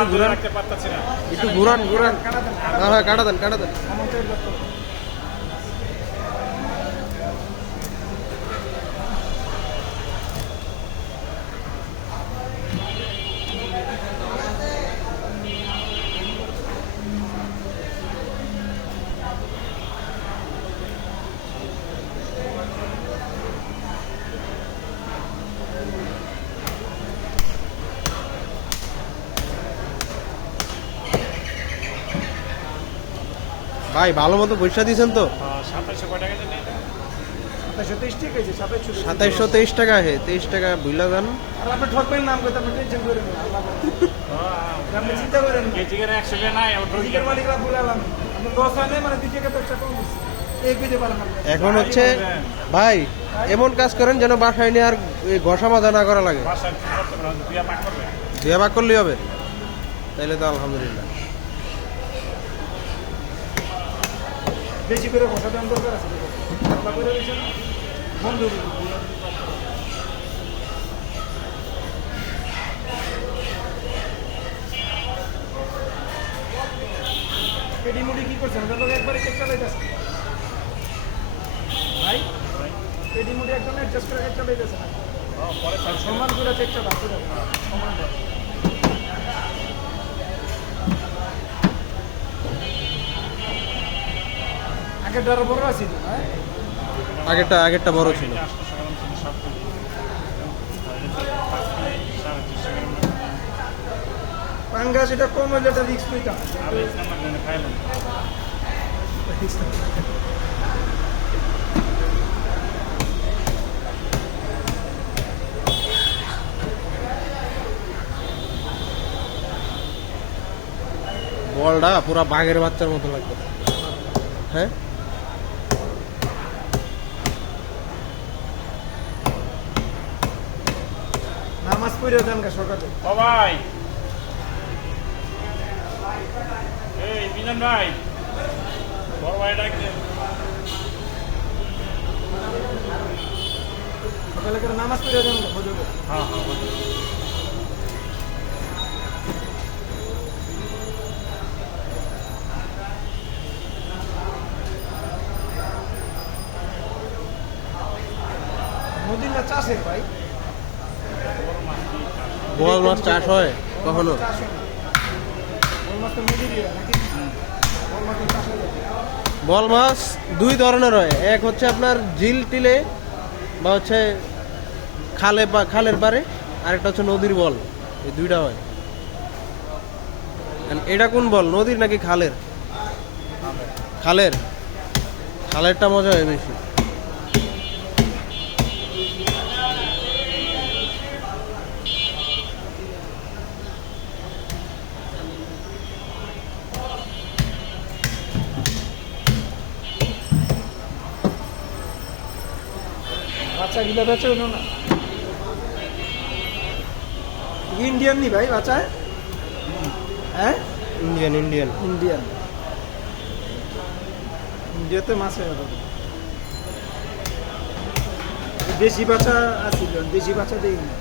একটু ঘুরান, একটু ঘুরান ঘুরান। হ্যাঁ হ্যাঁ, কাটা দেন কাটা দেন। ভাই ভালো মতো পয়সা দিয়েছেন তো? 2723 টাকা। হে 23 টাকা বুঝলা যান। আপনি ঠকবেন নাম করতে আপনি টেনশন করেন না, আল্লাহ আপনি চিন্তা করেন মালিকরা বুঝালাম আপনি লস হয় না, মানে দ্বিতীয় একটা কম দিচ্ছে এই বুঝতে পারেন না। এখন হচ্ছে ভাই এমন কাজ করেন যেন বাসায় নিয়ে আর ঘষা মাজা না করা লাগে। দুয়া ভাগ করলেই হবে, তাইলে তো আলহামদুলিল্লাহ। বেশি করে বসা দাম দরকার আছে আল্লাহ করে দিয়েছেন বন্ধু। পেটি মুটি কি করছেন ওটা লোক একবারে চেক চালাইতেছে ভাই, পেটি মুটি একদম অ্যাডজাস্ট করে চালাইতেছে না, সমান করে চেক চালা সমান করে। আগেরটা আরো বড় আছে হ্যাঁ, আগেরটা বড় ছিল। পাঙ্গাস এটা কম হইলে এটা রিস্ক নিতাম। বলটা পুরা বাঘের বাচ্চার মতো লাগবে। হ্যাঁ নামাজ পড়ে যান গা সকালে। ও ভাই, এই মিলন ভাই, বড় ভাই ডাক দেন। সকালে করে নামাজ পড়ে যান গা ফজরে। হ্যাঁ হ্যাঁ নদীর না চাষের ভাই, বোয়াল মাছ চাষ হয় কখনো? চাষ হয় না, ওই মাছ তো নদীরই হয় নাকি, ওই মাছ তো চাষ হয় না। বল মাছ দুই ধরনের হয়, এক হচ্ছে আপনার ঝিল টিলে বা হচ্ছে খালের পারে, আরেকটা হচ্ছে নদীর বল। এই দুইটা হয়। এটা কোন বল, নদীর নাকি খালের? খালেরটা মজা হয় বেশি। বাচ্চা গিলা বেচে হইল না, ইন্ডিয়ান নি ভাই বাচ্চা, হ্যাঁ ইন্ডিয়ান ইন্ডিয়ান, ইন্ডিয়াতে মাছে দেশি বাচ্চা আছিল, দেশি বাচ্চা দেই না।